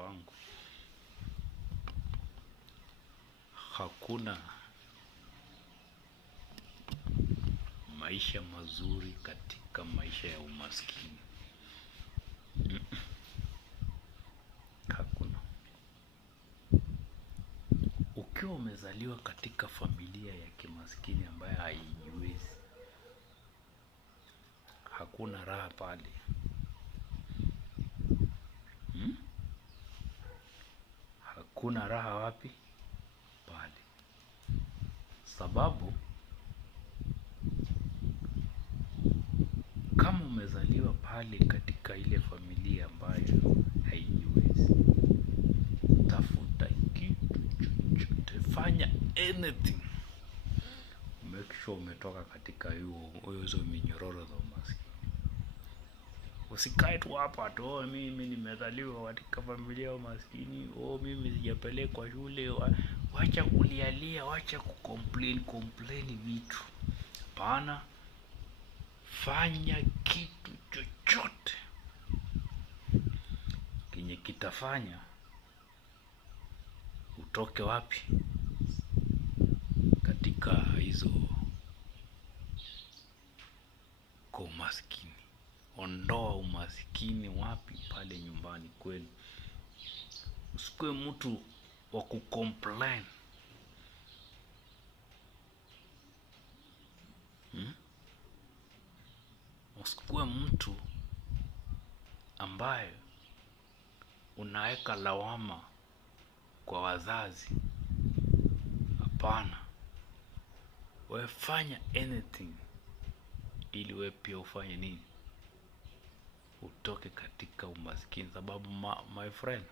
wangu, hakuna maisha mazuri katika maisha ya umaskini. Hakuna. Ukiwa umezaliwa katika familia ya kimaskini ambayo haijiwezi, hakuna raha pale. Hakuna raha wapi? Pale. Sababu kama umezaliwa pale katika ile familia ambayo haijiwezi, tafuta kitu chochote, fanya anything, make sure umetoka katika hizo minyororo za umaskini. Usikae tu hapa tu, mimi nimezaliwa katika familia ya umaskini, mimi sijapelekwa shule. Wacha kulialia, wacha kucomplain vitu. Hapana, fanya kitu chochote kenye kitafanya utoke wapi? Katika hizo kwa umaskini. Ondoa umaskini wapi? Pale nyumbani kwenu. Usikue mtu wa kucomplain. Usikue mtu ambaye unaweka lawama kwa wazazi. Hapana. Wewe fanya anything ili wewe pia ufanye nini? Utoke katika umaskini. Sababu my friend,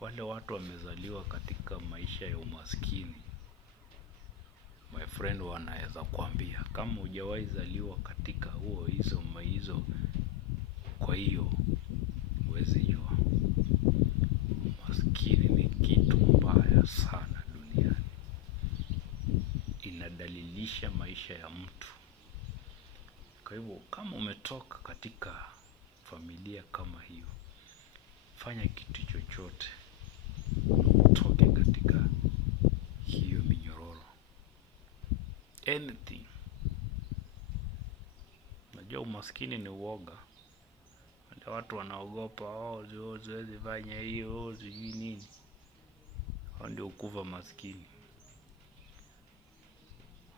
wale watu wamezaliwa katika maisha ya umaskini, my friend, wanaweza kuambia kama hujawahi zaliwa katika hizo, kwa hiyo huwezi jua. Umaskini ni kitu mbaya sana duniani. Inadalilisha maisha ya mtu. Kwa hivyo kama umetoka katika familia kama hiyo, fanya kitu chochote utoke katika hiyo minyororo. Anything. Najua umaskini ni uoga. Watu wanaogopa, siwezi fanya hiyo, sijui nini. Hao ndio kufa maskini.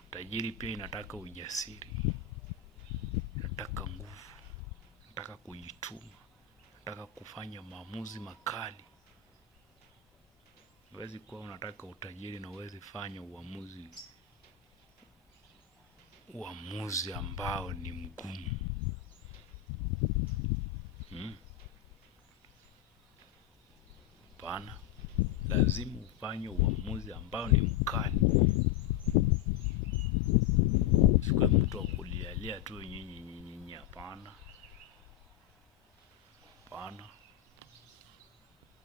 Utajiri pia inataka ujasiri, inataka nguvu, inataka kujituma, inataka kufanya maamuzi makali. Huwezi kuwa unataka utajiri na huwezi fanya uamuzi ambao ni mgumu. Hapana, lazima ufanye uamuzi ambao ni mkali. Usikue mtu wa kulialia tu nyinyi. Hapana.